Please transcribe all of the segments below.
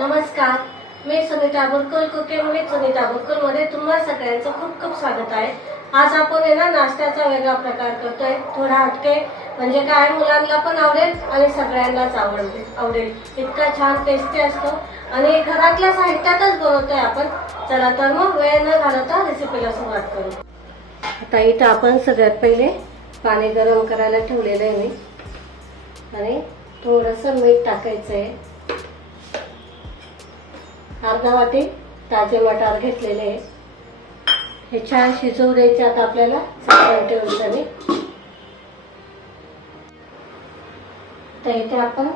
नमस्कार. मी सुनीता बुरकुल कुकिंग हो? मी सुनीता बुरकुलमध्ये तुम्हा सगळ्यांचं खूप खूप स्वागत आहे. आज आपण आहे ना नाश्त्याचा वेगळा प्रकार करतोय. थोडा हटके म्हणजे काय मुलांना पण आवडेल आणि सगळ्यांनाच आवडेल आवडेल. इतका छान टेस्टी असतो. आणि घरातल्या साहित्यातच बनवतोय आपण. चला तर मग वेळ न घालवता रेसिपीला सुरुवात करू. आता इथं आपण सगळ्यात पहिले पाणी गरम करायला ठेवलेलं आहे मी. आणि थोडंसं मीठ टाकायचं आहे अर्धा वाटी ताजे मटार घेतलेले आहे. हे छान शिजवू द्यायचे आता आपल्याला. साधारण ठेवून त्यांनी. तर इथे आपण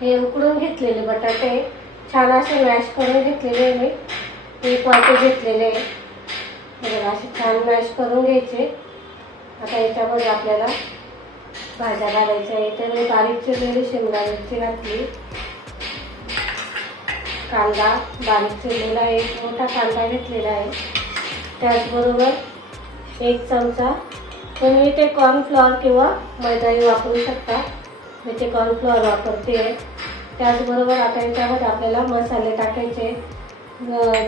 हे उकडून घेतलेले बटाटे. छान असे मॅश करून घेतलेले आहे मी. एक वाटी घेतलेले आहे. असे छान मॅश करून घ्यायचे. आता याच्यामध्ये आपल्याला भाज्या घालायच्या आहे तर मी बारीक चिरलेली शिमला मिरची घातली कांदा बारीक चिरलेला एक मोठा कांदा घेतलेला आहे. त्याचबरोबर एक चमचा तुम्ही ते कॉर्नफ्लॉवर किंवा मैदाही वापरू शकता. मी ते कॉर्नफ्लॉवर वापरते. आहे त्याचबरोबर आता याच्यामध्ये आपल्याला मसाले टाकायचे.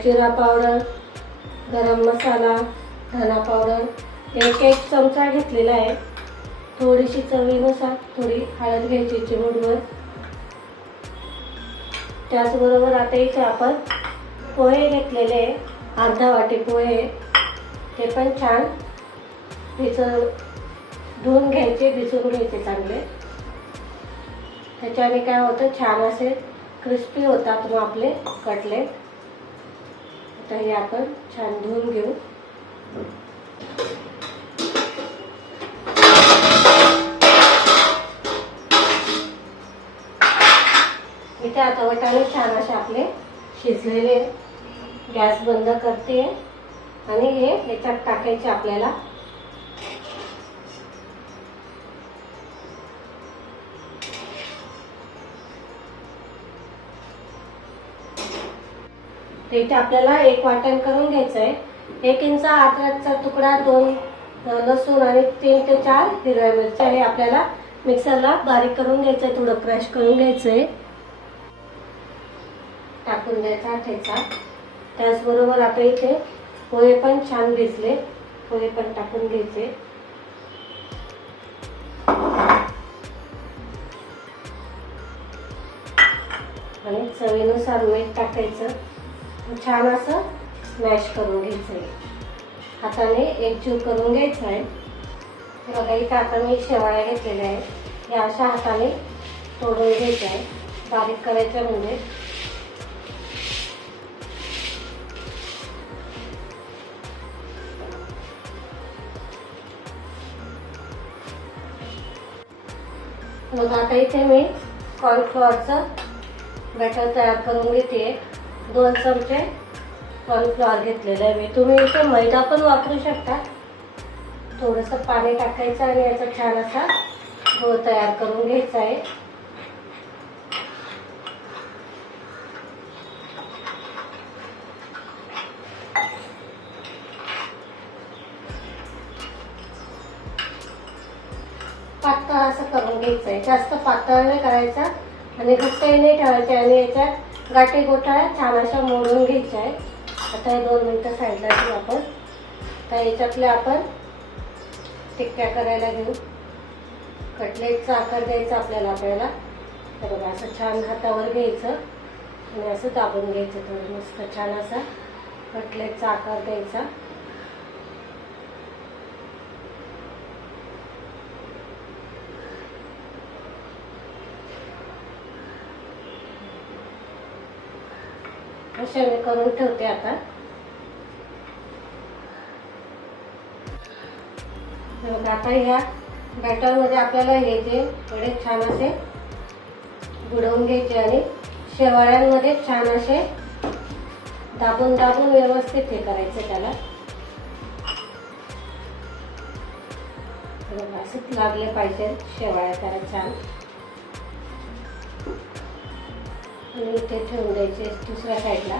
जिरा पावडर गरम मसाला धना पावडर एक एक चमचा घेतलेला आहे. थोडीशी चवीनुसार थोडी हळद घ्यायची चिमूटभर. त्याचबरोबर आता इथे आपण पोहे घेतलेले अर्धा वाटी पोहे. ते पण छान. भिजव धुवून घ्यायचे भिजवून घ्यायचे चांगले. त्याच्याने काय होतं छान असे क्रिस्पी होतात मग आपले कटलेट आता हे आपण छान धुवून घेऊ. इथे आता वटाणे छान असे आपले शिजलेले गॅस बंद करते. आणि हे याच्यात टाकायचे आपल्याला. तर इथे आपल्याला एक वाटण करून घ्यायचं आहे एक इंच आदराचा तुकडा दोन लसूण आणि तीन ते चार हिरव्या मिरच्या हे आपल्याला मिक्सरला बारीक करून घ्यायचं आहे थोडं क्रश करून घ्यायचं आहे टाकून द्यायचा ठेचा. त्याचबरोबर आता इथे पोहे पण छान भिजले. पोहे पण टाकून घ्यायचे. आणि चवीनुसार मीठ टाकायचं. छान असं स्मॅश करून घ्यायचं आहे हाताने एकजीव करून घ्यायचं आहे बघा इथं आता मी शेवाळ्या घेतलेल्या आहेत. या अशा हाताने तोडून घ्यायच्या. आहे बारीक करायच्या म्हणजे मग आता इथे मी कॉर्नफ्लॉवरचं बॅटर तयार करून घेते. दोन चमचे कॉर्नफ्लॉवर घेतलेलं आहे मी. तुम्ही इथे मैदा पण वापरू शकता. थोडंसं पाणी टाकायचं आणि याचा छान असा गोळ तयार करून घ्यायचा आहे. करून घ्यायचं आहे. जास्त पातळ नाही करायचा आणि घट्टही नाही ठेवायचे आणि याच्यात गाठी गोठाळ्या छान अशा मोडून घ्यायच्या आहे आता हे दोन मिनटं साईडला घेऊ आपण. तर याच्यातल्या आपण टिक्क्या करायला घेऊ. कटलेटचा आकार द्यायचा आपल्याला आपल्याला. तर बघा असं छान हातावर घ्यायचं आणि असं दाबून घ्यायचं थोडं मस्त छान असा कटलेटचा आकार द्यायचा. शेवणी करून ठेवते आता. आता ह्या बॅटरमध्ये आपल्याला हे जे थोडे छान असे बुडवून घ्यायचे आणि शेवाळ्यांमध्ये छान असे दाबून दाबून व्यवस्थित हे करायचं त्याला. असंच लागले पाहिजे शेवाळ्या त्याला छान. आणि इथे ठेवून द्यायचे दुसऱ्या साईडला.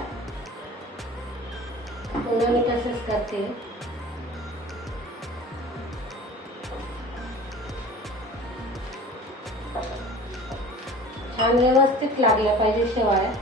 पुन्हा मी तसंच करते. छान व्यवस्थित लागल्या पाहिजे शेवाळ्या.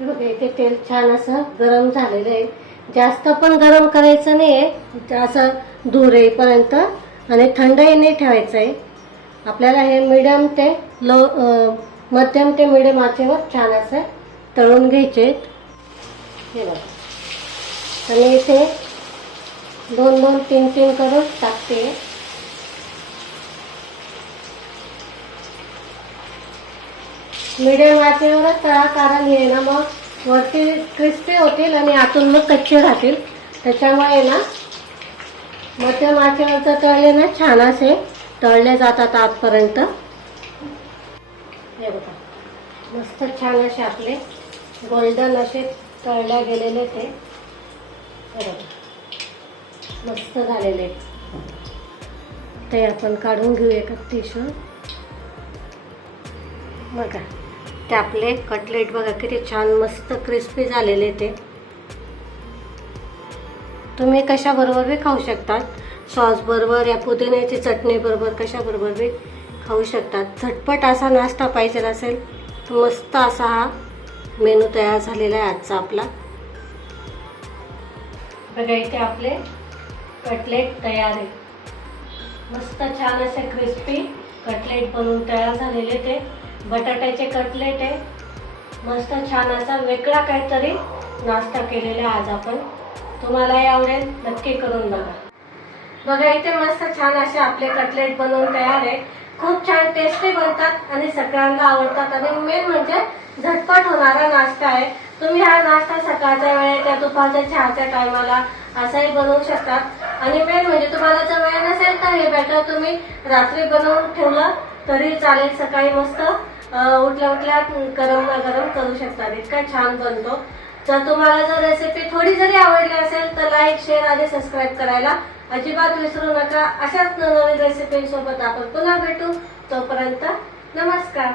बघा इथे तेल छान असं गरम झालेलं आहे. जास्त पण गरम करायचं नाही आहे असं दूर येईपर्यंत आणि थंडही नाही ठेवायचं आहे. आपल्याला हे मिडियम ते लो मध्यम ते मिडियम आचेवर छान असं तळून घ्यायचे आहेत. हे बघा. आणि इथे दोन दोन तीन तीन करून टाकते. मिडियम आचेवरच तळा कारण हे ना मग वरती क्रिस्पी होतील आणि आतून मग कच्चे राहतील. त्याच्यामुळे ना मध्यम आचेवरचं तळले ना छान असे. तळले जातात आतपर्यंत. हे बघा. मस्त छान असे आपले गोल्डन असे तळल्या गेलेले ते. मस्त झालेले. ते आपण काढून घेऊ एका टिशू बघा. ते आपले कटलेट बघा किती छान मस्त क्रिस्पी झालेले ते. तुम्ही कशाबरोबर बी खाऊ शकतात. सॉस बरोबर या पुदिन्याची चटणी बरोबर कशाबरोबर बी खाऊ शकतात. झटपट असा नाश्ता पाहिजे असेल तर मस्त असा हा मेनू तयार झालेला आहे आजचा आपला. बघा इथे आपले कटलेट तयार आहे. मस्त छान असे क्रिस्पी कटलेट बनवून तयार झालेले ते. बटाट्याचे कटलेट आहे. मस्त छान असा वेगळा काहीतरी नाश्ता केलेला आहे आज आपण. तुम्हालाही आवडेल नक्की करून बघा. बघा इथे मस्त छान असे आपले कटलेट बनवून तयार आहे. खूप छान टेस्टी बनतात आणि सगळ्यांना आवडतात. आणि मेन म्हणजे झटपट होणारा नाश्ता आहे. तुम्ही हा नाश्ता सकाळच्या वेळेत या दुपारच्या चहाच्या टायमाला असाही बनवू शकतात. आणि मेन म्हणजे तुम्हाला जर वेळ नसेल तर हे बॅटर तुम्ही रात्री बनवून ठेवलं तरी चालेल. सकाळी मस्त उठल्या उठल्या गरम गरम करू शकतात. इतका छान बनतो. जर तुम्हाला जर रेसिपी थोडी जरी आवडली असेल तर लाईक शेअर आणि सबस्क्राईब करायला अजिबात विसरू नका. अशाच नवनवीन रेसिपी सोबत आपण पुन्हा भेटू. तोपर्यंत नमस्कार.